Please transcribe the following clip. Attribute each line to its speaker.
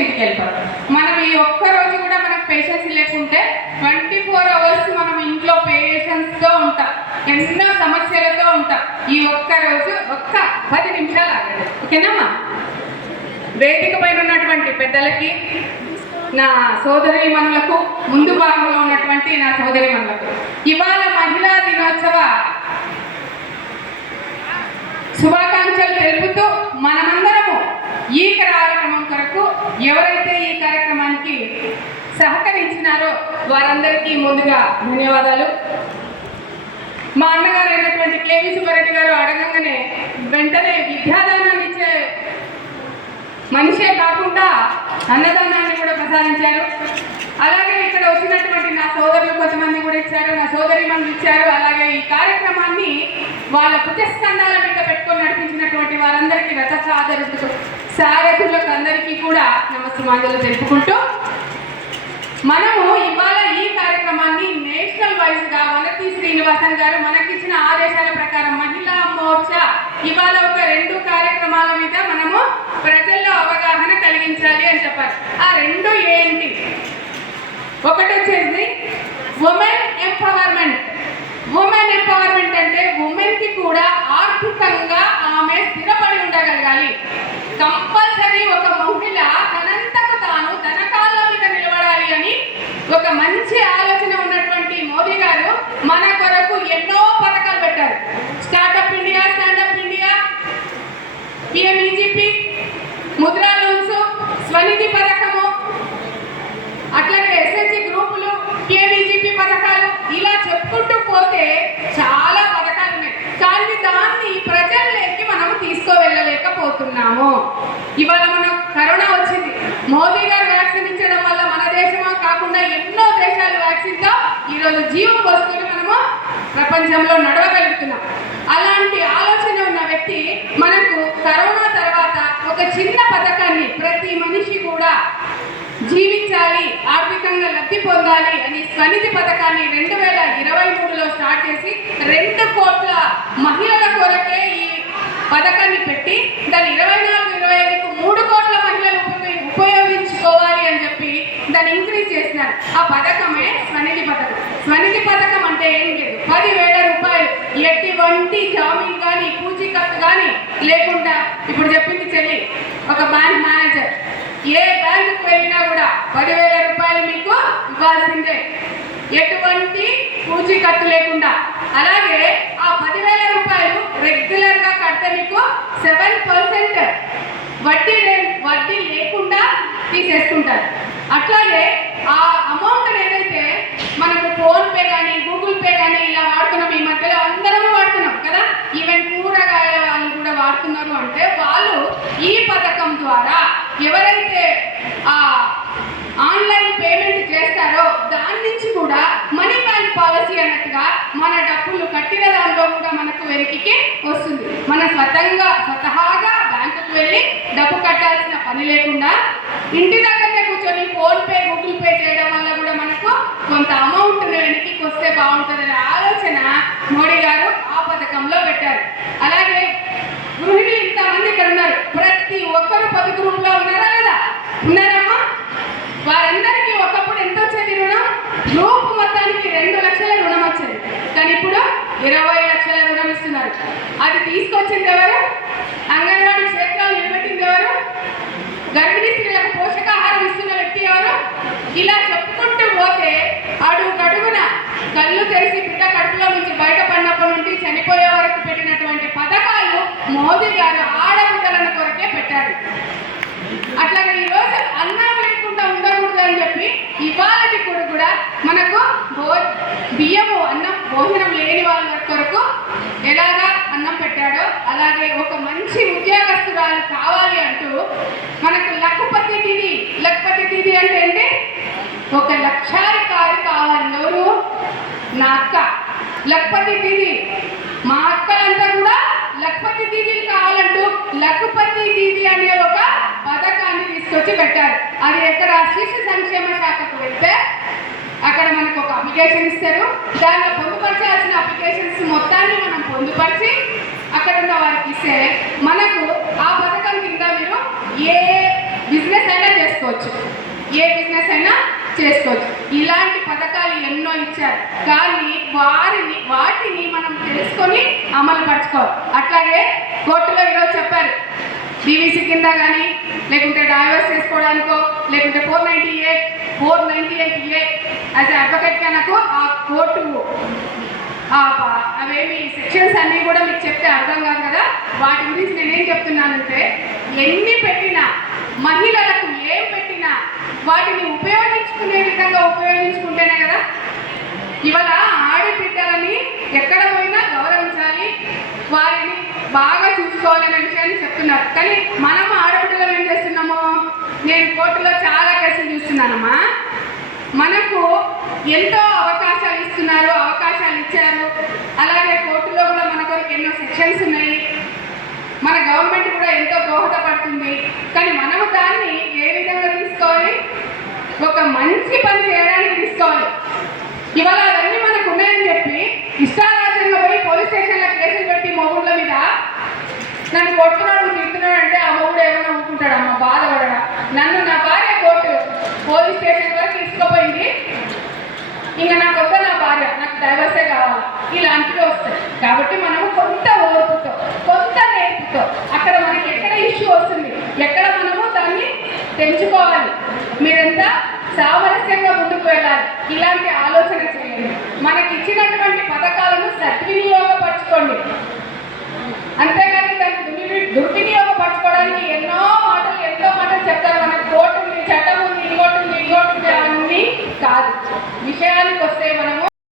Speaker 1: ఇంటికి వెళ్ళిపోతాం. మనం ఈ ఒక్క రోజు కూడా మనకు పేషెన్స్ లేకుంటే ట్వంటీ ఫోర్ అవర్స్ మనం ఇంట్లో పేషెన్స్తో ఉంటాం. ఎన్నో సమస్యలతో ఉంటాం. ఈ ఒక్క రోజు ఒక్క పది నిమిషాలు ఆగండి. ఓకేనమ్మా వేదిక పైన ఉన్నటువంటి పెద్దలకి నా సోదరి మనులకు ముందు భాగంలో ఉన్నటువంటి నా సోదరి మనులకు ఇవాళ మహిళా దినోత్సవ శుభాకాంక్షలు తెలుపుతూ మనమందరము ఈ కార్యక్రమం కొరకు ఎవరైతే ఈ కార్యక్రమానికి సహకరించినారో వారందరికీ ముందుగా ధన్యవాదాలు. మా అన్నగారు అయినటువంటి కేవీ సుబ్బారెడ్డి గారు అడగంగానే వెంటనే విద్యాదానాన్ని ఇచ్చే మనిషే కాకుండా అన్నదానాన్ని కూడా ప్రసాదించారు. అలాగే ఇక్కడ వచ్చినటువంటి నా సోదరులు కొంతమంది కూడా ఇచ్చారు నా సోదరి మంది ఇచ్చారు. అలాగే ఈ కార్యక్రమాన్ని వాళ్ళ పుట్టిస్కంధాల మీద పెట్టుకొని నడిపించినటువంటి వారందరికీ రథ సాధరులకు సారథులకు అందరికీ కూడా నమస్కారాలు తెలుపుకుంటూ మనము ఇవాళ ఈ కార్యక్రమాన్ని నేషనల్ వైజ్గా వనతి శ్రీనివాసన్ గారు మనకిచ్చిన ఆదేశాల ప్రకారం మహిళా మోర్చా ఇవాళ ఒక రెండు కార్యక్రమాల మీద మనము ప్రజల్లో అవగాహన కలిగించాలి అని చెప్పారు. ఆ రెండు ఏంటి? వచ్చేసి ఉమెన్ ఎంపవర్మెంట్ ఉమెన్ ఎంపవర్మెంట్ అంటే ఉమెన్కి కూడా ఆర్థికంగా ఆమె స్థిరపడి ఉండగలగాలి. కంపల్సరీ ఒక మహిళ తనంతకు తాను తన కాళ్ళ మీద నిలబడాలి అని ఒక మంచి ఆలోచన ఉన్నటువంటి మోదీ గారు మన కొరకు ఎన్నో పథకాలు పెట్టారు. Startup India standup India PMEGP Mudra loans Svanidhi పథకము అట్లనే ఎస్ఎస్జి గ్రూపులు కేవీజీపీ పథకాలు ఇలా చెప్పుకుంటూ పోతే చాలా పథకాలు ఉన్నాయి. కానీ దాన్ని ప్రజల్లోకి మనం తీసుకువెళ్ళలేకపోతున్నాము. ఇవాళ మనం కరోనా వచ్చింది. మోదీ గారు వ్యాక్సిన్ ఇచ్చడం వల్ల మన దేశమా కాకుండా ఎన్నో దేశాలు వ్యాక్సిన్తో ఈరోజు జీవం పోసుకొని మనము ప్రపంచంలో నడవగలుగుతున్నాం. అలాంటి ఆలోచన ఉన్న వ్యక్తి మనకు కరోనా తర్వాత ఒక చిన్న పథకాన్ని ప్రతి మనిషి కూడా జీవించాలి ఆర్థికంగా లబ్ధి పొందాలి అని స్వనిధి పథకాన్ని రెండు వేల ఇరవై మూడులో స్టార్ట్ చేసి రెండు కోట్ల మహిళల కొరకే ఈ పథకాన్ని పెట్టి దాన్ని ఇరవై నాలుగు ఇరవై ఐదుకు మూడు కోట్ల మహిళలు ఉపయోగించుకోవాలి అని చెప్పి దాన్ని ఇంక్రీజ్ చేసినారు. ఆ పథకమే స్వనిధి పథకం. స్వనిధి పథకం అంటే ఏం లేదు. పదివేల రూపాయలు. ఎటువంటి జామీన్ కానీ పూచీకత్తు కానీ లేకుండా ఇప్పుడు చెప్పింది చెల్లి. ఒక బ్యాంక్ మేనేజర్. ఏ బ్యాంకుకు వెళ్ళినా కూడా పదివేల ఇవ్వాల్సిందే ఎటువంటి పూచీకత్తు లేకుండా. అలాగే ఆ పదివేల రూపాయలు రెగ్యులర్గా కడితే మీకు సెవెన్ పర్సెంట్ వడ్డీ వడ్డీ లేకుండా తీసేసుకుంటారు. అట్లాగే ఆ అమౌంట్ ఏదైతే మనకు ఫోన్ పే కానీ గూగుల్ పే కానీ ఇలా వాడుతున్నాం ఈ మధ్యలో అందరము వాడుతున్నాం కదా ఈవెన్ కూరగాయల వాళ్ళు కూడా వాడుతున్నారు అంటే వాళ్ళు ఈ పథకం ద్వారా ఎవరైతే ఆ ఆన్లైన్ పేమెంట్ చేస్తారో దాని నుంచి కూడా మనీ బ్యాంక్ పాలసీ అన్నట్టుగా మన డబ్బులు కట్టిన దానిలో కూడా మనకు వెనక్కి వస్తుంది. మన స్వతంగా స్వతహాగా బ్యాంకుకు వెళ్ళి డబ్బు కట్టాల్సిన పని లేకుండా ఇంటి దగ్గరనే కూర్చొని ఫోన్ పే గూగుల్ పే చేయడం వల్ల కూడా మనకు కొంత అమౌంట్ వెనక్కి వస్తే బాగుంటుందనే ఆలోచన మోడీ గారు ఆ పథకంలో పెట్టారు. అలాగే గృహిణులు ఇంతమంది ఇక్కడ ఉన్నారు. ప్రతి ఒక్కరు పొదుపు రూమ్లో ఉన్నారా లేదా? ఉన్నారమ్మా? వారందరికీ ఒకప్పుడు ఎంత వచ్చేది రుణం? గ్రూప్ మొత్తానికి రెండు లక్షల రుణం వచ్చేది. కానీ ఇప్పుడు ఇరవై లక్షల రుణం ఇస్తున్నారు. అది తీసుకొచ్చింది ఎవరు? అంగన్వాడీ క్షేత్రాలు నిలబెట్టింది ఎవరు? గర్భిణీ స్త్రీలకు పోషకాహారం ఇస్తున్న వ్యక్తి ఎవరు? ఇలా చెప్పుకుంటూ పోతే అడుగడుగున కళ్ళు తెరిచి బిడ్డ కడుపులో నుంచి బయటపడినప్పటి నుండి చనిపోయే వరకు పెట్టినటువంటి పథకాలు మోదీ గారు ఆడబిడ్డలను కొరకే పెట్టారు. అట్లాగే ఈరోజు అన్నం లేకుండా ఉండకూడదు అని చెప్పి ఇవాళకి కూడా కూడా మనకు భో బియ్యము అన్నం భోజనం లేని వాళ్ళ కొరకు ఎలాగా అన్నం పెట్టాడో అలాగే ఒక మంచి ఉద్యోగస్తురాలు కావాలి అంటూ మనకు లఖపతి దీది లఖపతి దీది అంటే ఏంటి? ఒక లక్షాధికారి కావాలి. ఎవరు? నా అక్క. లఖపతి దీది మా అక్కలంతా కూడా లఖపతి దీదీలు కావాలంటూ లఖపతి దీది అనే ఒక పథకాన్ని తీసుకొచ్చి పెట్టారు అది ఎక్కడ శిశు సంక్షేమ శాఖకు వెళ్తే అక్కడ మనకు ఒక అప్లికేషన్ ఇస్తారు. దానిలో పొందుపరచాల్సిన అప్లికేషన్స్ మొత్తాన్ని మనం పొందుపరిచి అక్కడ ఉన్న వారికి ఇస్తే మనకు ఆ పథకం కింద మీరు ఏ బిజినెస్ అయినా చేసుకోవచ్చు. ఏ బిజినెస్ అయినా చేసుకోవచ్చు. ఇలాంటి పథకాలు ఎన్నో ఇచ్చారు. కానీ వారిని వాటిని మనం తెలుసుకొని అమలు పరచుకోవాలి. అట్లాగే కోర్టులో ఈరోజు చెప్పారు. డివిసి కింద కానీ లేకుంటే డైవర్స్ చేసుకోవడానికో లేకుంటే four ninety eight four ninety eight A as అడ్వకేట్గా నాకు ఆ కోర్టు అవేమి సెక్షన్స్ అన్నీ కూడా మీకు చెప్తే అర్థం కాదు కదా? వాటి గురించి నేనేం చెప్తున్నానంటే ఎన్ని పెట్టినా మహిళలకు ఏం పెట్టినా వాటిని ఉపయోగించుకునే విధంగా ఉపయోగించుకుంటేనే కదా? ఇవాళ ఆడబిడ్డలని ఎక్కడ పోయినా గౌరవించాలి వారిని బాగా చూసుకోవాలనే అని చెప్తున్నారు. కానీ మనం ఆడపిల్లలు ఏం చేస్తున్నాము? నేను కోర్టులో చాలా కేసులు చూస్తున్నానమ్మా. మనకు ఎంతో అవకాశాలు ఇస్తున్నారు అవకాశాలు ఇచ్చారు. అలాగే కోర్టులో కూడా మన కొరకు ఎన్నో సెక్షన్స్ ఉన్నాయి. మన గవర్నమెంట్ కూడా ఎంతో దోహదపడుతుంది. కానీ మనము దాన్ని ఏ విధంగా తీసుకోవాలి? ఒక మంచి పని చేయడానికి తీసుకోవాలి. ఇవాళ అవన్నీ మనకు ఉన్నాయని చెప్పి ఇష్టాలు పోయి పోలీస్ స్టేషన్లో కేసులు పెట్టి మొగుళ్ళ మీద నన్ను కొడుతున్నాడు తిడుతున్నాడు అంటే ఆ మొగుడు ఏమైనా అనుకుంటాడు అమ్మ బాధపడడా నన్ను నా భార్య కోర్టు పోలీస్ స్టేషన్ వరకు తీసుకుపోయింది. ఇంకా నాకు వద్ద నా భార్య నాకు డైవర్సే కావాలి? ఇలాంటివి వస్తాయి. కాబట్టి మనము కొంత ఓర్పుతో కొంత నేర్పుతో అక్కడ మనకి ఎక్కడ ఇష్యూ వస్తుంది? ఎక్కడ మనము దాన్ని తెంచుకోవాలి? మీరంతా సామరస్యంగా ముందుకు వెళ్ళాలి. ఇలాంటి ఆలోచన చేయండి. మనకి ఇచ్చినటువంటి పథకాలు